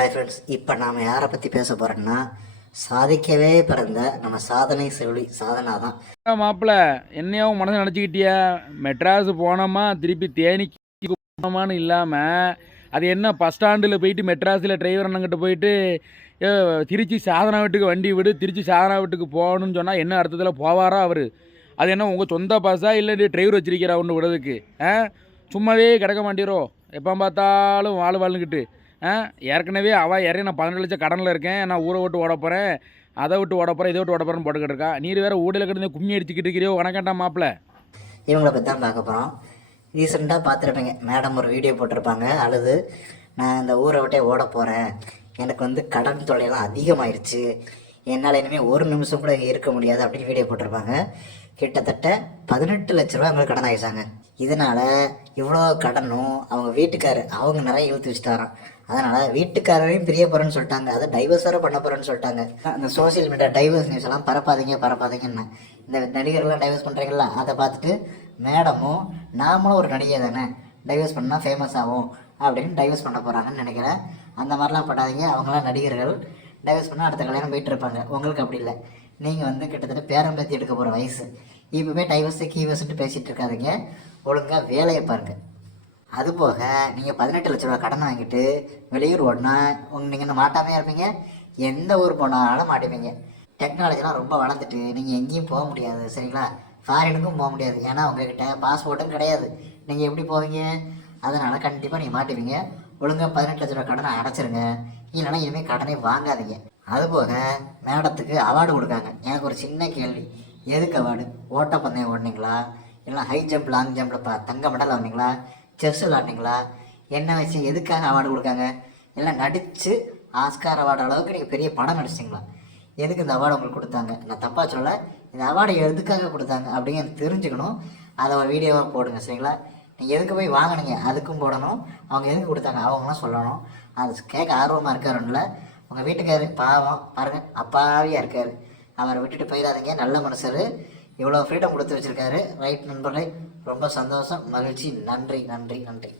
Hi friends இப்போ நாம் யாரை பற்றி பேச போகிறோன்னா சாதிக்கவே பிறந்த நம்ம சாதனை செல்வி சாதனா தான். மாப்பிள்ள என்னையாவும் மனசு நினச்சிக்கிட்டியா? மெட்ராஸ் போனோமா திருப்பி தேனிக்கு போனோமான்னு இல்லாமல் அது என்ன பஸ் ஸ்டாண்டில் போயிட்டு மெட்ராஸில் டிரைவர் அண்ணங்கிட்ட போயிட்டு திருச்சி சாதனா வீட்டுக்கு வண்டி விடு திருச்சி சாதனா வீட்டுக்கு போகணும்னு சொன்னால் என்ன அர்த்தத்தில் போவாரா அவர்? அது என்ன உங்கள் சொந்த பஸ்ஸா இல்லை டிரைவர் வச்சிருக்கிறா ஒன்று விடுறதுக்கு? ஆ? சும்மாவே கிடக்க மாட்டீரோ? எப்போ பார்த்தாலும் வாழ் வாழ்ந்துக்கிட்டு. ஏற்கனவே அவள் இறங்கி நான் பதினெட்டு லட்சம் கடனில் இருக்கேன். நான் ஊரை விட்டு ஓட போகிறேன் அதை விட்டு ஓட போகிறேன் இதை விட்டு ஓட போகிறேன்னு போட்டுக்கிட்டு இருக்கா. நீர் வேறு ஊடையில் கிடந்து கும்மி அடிச்சுக்கிட்டு இருக்கிறியோ வணக்கண்டா மாப்பிள்ள இவங்களை பற்றி தான் பார்க்க போகிறோம் ரீசெண்டாக பார்த்துருப்பீங்க. மேடம் ஒரு வீடியோ போட்டிருப்பாங்க. அழுது நான் இந்த ஊரை விட்டே ஓட போகிறேன் எனக்கு வந்து கடன் தொல்லையெல்லாம் அதிகமாயிருச்சு. என்னால் இனிமேல் ஒரு நிமிஷம் கூட இங்கே இருக்க முடியாது அப்படின்னு வீடியோ போட்டிருப்பாங்க. கிட்டத்தட்ட பதினெட்டு லட்ச ரூபா அவங்களுக்கு கடன் ஆகிட்டாங்க இதனால் இவ்வளோ கடனும் அவங்க வீட்டுக்காரர் அவங்க நிறைய இழுத்து வச்சுட்டாராம். அதனால் வீட்டுக்காரரையும் பிரிய போகிறேன்னு சொல்லிட்டாங்க. அதை டைவர்ஸாக பண்ண போகிறேன்னு சொல்லிட்டாங்க. அந்த சோஷியல் மீடியா டைவர்ஸ் நியூஸ் எல்லாம் பரப்பாதீங்க பரப்பாதீங்கன்னு. இந்த நடிகர்கள்லாம் டைவர்ஸ் பண்ணுறீங்களா அதை பார்த்துட்டு மேடமும் நாமளும் ஒரு நடிகை தானே டைவர்ஸ் பண்ணால் ஃபேமஸ் ஆகும் அப்படின்னு டைவர்ஸ் பண்ண போகிறாங்கன்னு நினைக்கிறேன். அந்த மாதிரிலாம் பண்ணாதீங்க. அவங்களாம் நடிகர்கள் டைவர்ஸ் பண்ணால் அடுத்த கல்யாணம் போயிட்டு இருப்பாங்க. உங்களுக்கு அப்படி இல்லை. நீங்கள் வந்து கிட்டத்தட்ட பேரம்பேத்தி எடுக்க போகிற வயசு. இப்போவே டைவர்ஸு கீவர்ஸ்ன்ட்டு பேசிகிட்டு இருக்காதீங்க. ஒழுங்காக வேலையை பாருங்கள் அது போக நீங்கள் பதினெட்டு லட்ச ரூபா கடன் வாங்கிட்டு வெளியூர் ஓடினா உங்க நீங்கள் இன்னும் மாட்டாமே இருப்பீங்க? எந்த ஊர் போனாலும் மாட்டிப்பீங்க. டெக்னாலஜிலாம் ரொம்ப வளர்ந்துட்டு நீங்கள் எங்கேயும் போக முடியாது சரிங்களா? ஃபாரினுக்கும் போக முடியாது. ஏன்னா உங்ககிட்ட பாஸ்போர்ட்டும் கிடையாது. நீங்கள் எப்படி போவீங்க? அதனால் கண்டிப்பாக நீங்கள் மாட்டுவீங்க ஒழுங்காக பதினெட்டு லட்ச ரூபா கடனை அடைச்சிருங்க. இல்லைன்னா இனிமேல் கடனே வாங்காதீங்க. அதுபோக மேடத்துக்கு அவார்டு கொடுக்காங்க. எனக்கு ஒரு சின்ன கேள்வி. எதுக்கு அவார்டு ஓட்டப்பந்தயம் ஓடினீங்களா? இல்லைன்னா ஹை ஜம்ப் லாங் ஜம்பில் தங்க மெடல் வந்தீங்களா செஸ் விளாட்னீங்களா என்ன வச்சு எதுக்காக அவார்டு கொடுக்காங்க? இல்லை நடித்து ஆஸ்கார் அவார்டு அளவுக்கு நீங்கள் பெரிய படம் நடிச்சிங்களா எதுக்கு இந்த அவார்டு உங்களுக்கு கொடுத்தாங்க? நான் தப்பாக சொல்லலை. இந்த அவார்டு எதுக்காக கொடுத்தாங்க அப்படின்னு தெரிஞ்சுக்கணும். அதை ஒரு வீடியோவாக போடுங்க சரிங்களா? நீங்கள் எதுக்கு போய் வாங்கினீங்க? அதுக்கும் போடணும். அவங்க எதுக்கு கொடுத்தாங்க? அவங்களாம் சொல்லணும். அது கேட்க ஆர்வமாக இருக்காருல்ல உங்கள் வீட்டுக்காரு பாவம். பாருங்கள் அப்பாவியாக இருக்கார். அவரை விட்டுட்டு போயிடாதீங்க. நல்ல மனுஷர். இவ்வளோ ஃப்ரீடம் கொடுத்து வச்சுருக்காரு. ரைட் நண்பர்களே ரொம்ப சந்தோஷம் மகிழ்ச்சி நன்றி நன்றி நன்றி.